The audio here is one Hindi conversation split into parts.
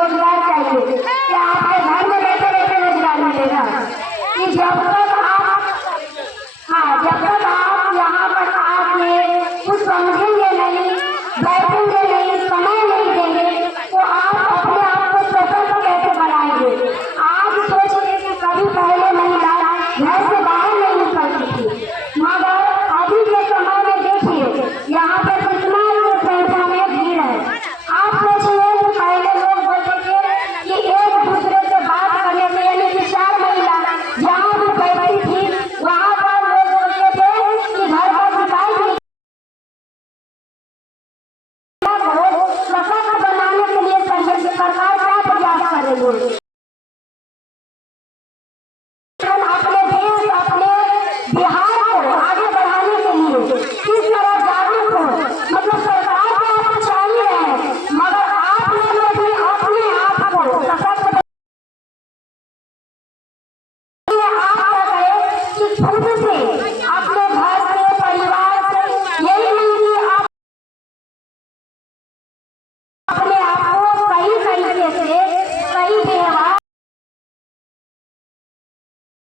रोजगार चाहिए, क्या आपके घर में बैठे बैठे रोजगार मिलेगा? कि जब तक आप जब तक आप यहाँ पर आके कुछ समझेंगे नहीं, बैठेंगे नहीं, समय नहीं देंगे, तो आप अपने आप को स्वतंत्र कैसे बनाएंगे? आज सोचिए कि कभी पहले महिला घर से बाहर नहीं निकलती थी, मगर अभी के समय में देखिए यहाँ पर कितना संख्या में भीड़ है। आप सोचिए कि पहले लोग बोलते थे कि एक दूसरे से बात करने से, यानी कि 4 महिला जहाँ भी बैठती थी वहाँ पर लोग बोलते थे कि घर का सिपाही सशक्त बनाने के लिए सरकार क्या प्रयास कर रही है? अपने देश, अपने बिहार को आगे बढ़ाने के लिए किस तरह जागरूक हो, मतलब सरकार को आप चाहिए है, मगर आप लोग भी अपने आप को सशक्त आप क्या करें कि खुद से अपने घर से, परिवार से, यही नहीं कि आप अपने आप को सही तरीके से, सही व्यवहार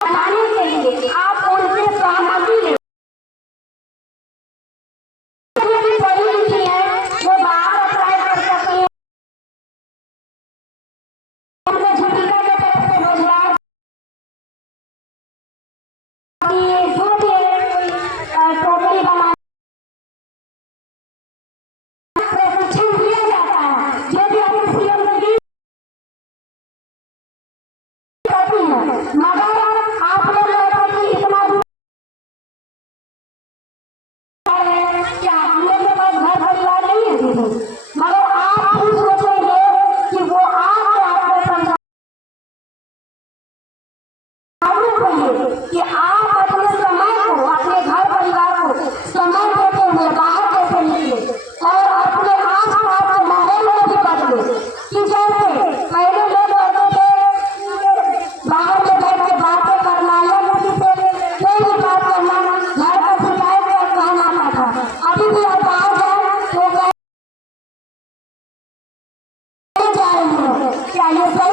बनाने के लिए आप उनसे सहमति लें। जो पढ़ी लिखी है वो बाहर अप्लाई कर सकती है, उनसे जीविका के तौर पे रोजगार जो भी टोकरी बनाने प्रशिक्षण दिया जाता है, जो भी अपने सीएम की करती है, मगर आप लोग इतना दूर क्या हम लोग के पास घर परिवार नहीं है दीदी, मगर आप खुद सोचेंगे कि वो आपको समझाइए कि आप अपने समय को, अपने घर परिवार को समय देते हुए बाहर कैसे निकले और अपने आस पास के माहौल को भी बदले। कि जैसे पहले लोग कहते थे बाहर में बैठ के बातें करना या किसी से कोई भी बात करना घर का शिकायत का कहना आता था, अभी भी आप बाहर जाए तो जा रही है, क्या ये सही